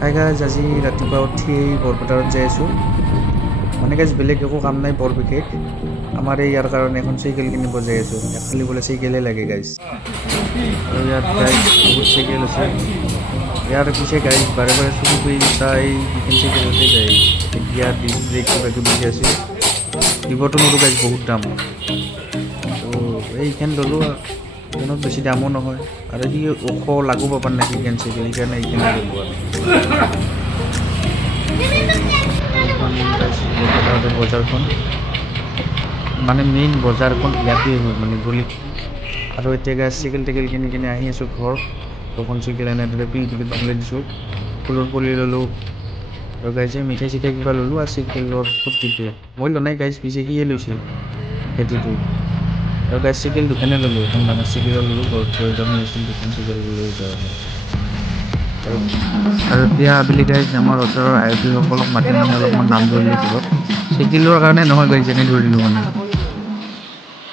Hi guys, আজি ৰাতিপুৱা উঠি বৰপথাৰত যাই আছোঁ। মানে গাইজ বেলেগ একো কাম নাই বৰ বিশেষ। আমাৰ এই ইয়াৰ কাৰণে এখন চাইকেল কিনিব যাই আছোঁ। খালি বোলে চাইকেলেই লাগে গাইজ। আৰু ইয়াত গাইজ বহুত চাইকেল আছে। ইয়াৰ পিছে গাইজ বাৰে বাৰে চুৰি কৰি চাই এইখন চাইকেলতে যায়। গিয়াৰ ডিস্ক ব্ৰেক কিবা কিবি দি আছে। দিবতো নোৱাৰোঁ গাইজ, বহুত দাম। তো এইখন ল'লোঁ আৰু এইখনত বেছি দামো নহয়। আৰু সি ওখ লাগু পাবাৰ নাই সেইখন চাইকেল, সেইকাৰণে এইখনে ল'লোঁ আৰু। বজাৰখন মানে মেইন বজাৰখন ইয়াতে হয়, মানে গলিত। আৰু এতিয়া গাইজ চাইকেল টেকেল কিনি কিনি আহি আছোঁ ঘৰ। দুখন চাইকেল এনেদৰে পিলপিলিত বান্ধি দিছোঁ। ফুলৰ পুলি ল'লোঁ। আৰু গাইজ মিঠাই চিঠাই কিবা ল'লোঁ আৰু চাইকেলৰ ফূৰ্তিতে। মই লোৱা নাই গাইজ, পিছে সিয়ে লৈছে সেইটোতো। আৰু গাইজ চাইকেল দুখনে ল'লোঁ, এখন ডাঙৰ চাইকেল ল'লোঁ, ঘৰত প্ৰয়োজন হৈছিল দুখন চাইকেল লৈ যোৱা হয়। আৰু এতিয়া আবেলি গাইজ আমাৰ ওচৰৰ আয়তীসকলক মাতি মানে অলপমান নাম ধৰিলোঁ ঘৰত। চাইকেলৰ কাৰণে নহয় গাইজ, এনেই ধৰিলোঁ মানে।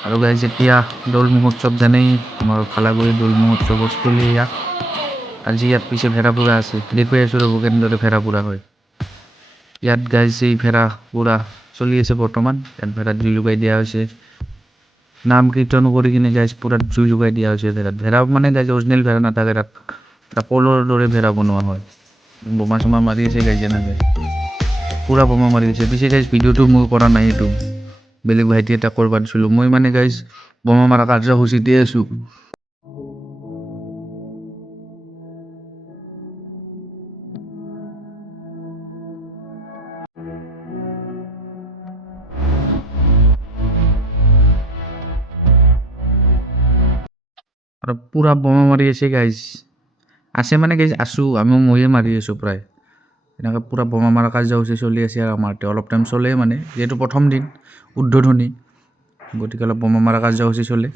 আৰু গাইজ এতিয়া দৌল মহোৎসৱ জানেই, আমাৰ ফালাগুৰি দৌল মহোৎসৱৰ স্থলী এয়া। আজি ইয়াত পিছে ভেড়া ফুৰা আছে, দেখুৱাই আছোঁ ৰ'ব কেনেদৰে ভেড়া ফুৰা হয়। ইয়াত গাইজ এই ভেড়া ফুৰা চলি আছে বৰ্তমান। ইয়াত ভেড়াত জুই লগাই দিয়া হৈছে। নাম কীৰ্তন কৰি কিনে গাইজ পূৰা জুই লগাই দিয়া হৈছে ভেড়াত। ভেড়া মানে গাইজ অৰিজিনেল ভেড়া নাথাকে, তাত পলৰ দৰে ভেড়া বনোৱা হয়। বোমা চোমা মাৰি আছে গাইজ এনেকৈ। পূৰা বোমা মাৰি আছে। পিছে গাইজ ভিডিঅ'টো মই কৰা নাই, এইটো বেলেগ ভাইটি এটা কৰিব দিছিলোঁ। মই মানে গাইজ বোমা মাৰা কাৰ্যসূচীতে আছোঁ। আৰু পূৰা বোমা মাৰি আছে গাইজ। আছে মানে গাইজ আছোঁ, ময়ে মাৰি আছোঁ প্ৰায়। এনেকৈ পূৰা বোমা মাৰা কাৰ্যসূচী চলি আছে আৰু আমাৰ এতিয়া অলপ টাইম চলে, মানে যিহেতু প্ৰথম দিন উদ্বোধনী, গতিকে অলপ বোমা মাৰা কাৰ্যসূচী চলে।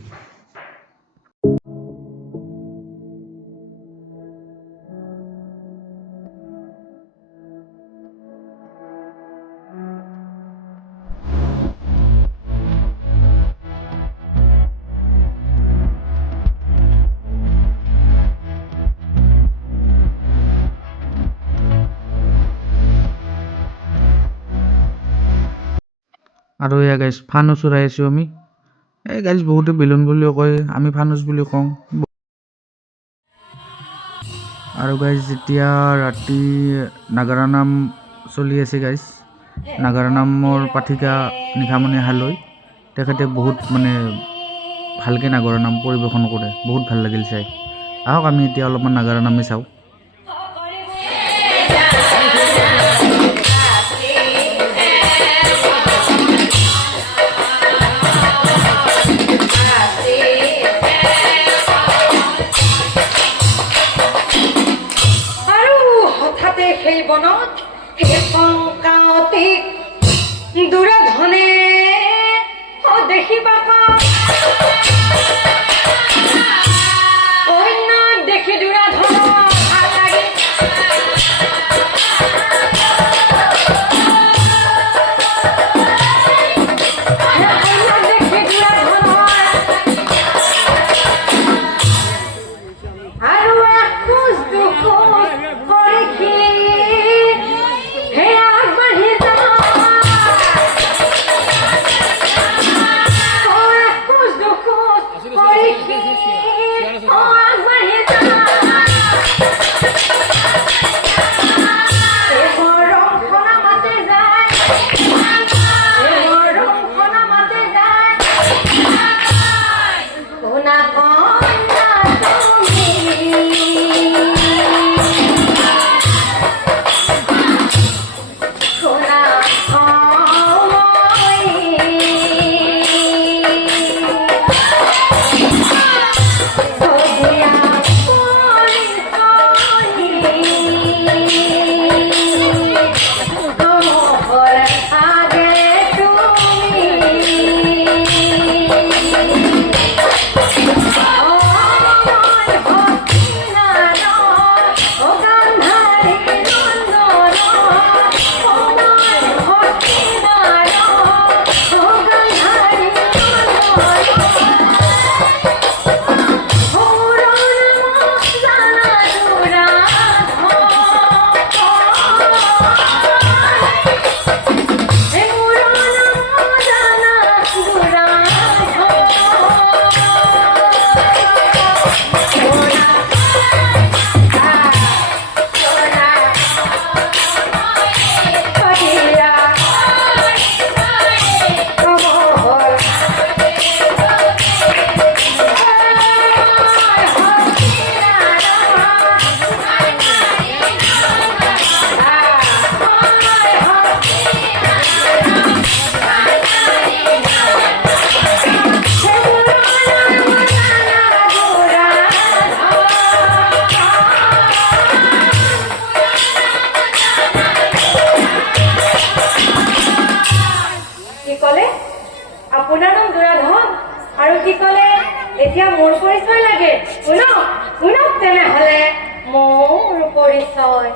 আৰু এয়া গাইজ ফানুচ উৰাই আছোঁ আমি। এই গাইজ বহুতে বেলুন বুলিও কয়, আমি ফানুচ বুলি কওঁ। আৰু গাইজ যেতিয়া ৰাতি নাগাৰা নাম চলি আছে গাইজ, নাগাৰা নামৰ পাঠিকা নিশামণি হালৈ, তেখেতে বহুত মানে ভালকৈ নাগাৰা নাম পৰিৱেশন কৰে, বহুত ভাল লাগিল চাই। আহক আমি এতিয়া অলপমান নাগাৰা নামে চাওঁ। সেই বনত কাঁতিক দুৰাধনে দেখিবা কন্যাক দেখি দুৰাধন ভাল লাগে। হলে মোৰ পৰিচয়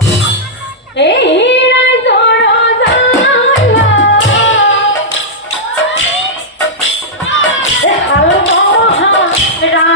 এই ৰাইজৰ জালা হাল মহাৰা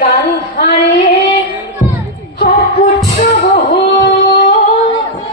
গান হাৰে পুত্ৰ বহু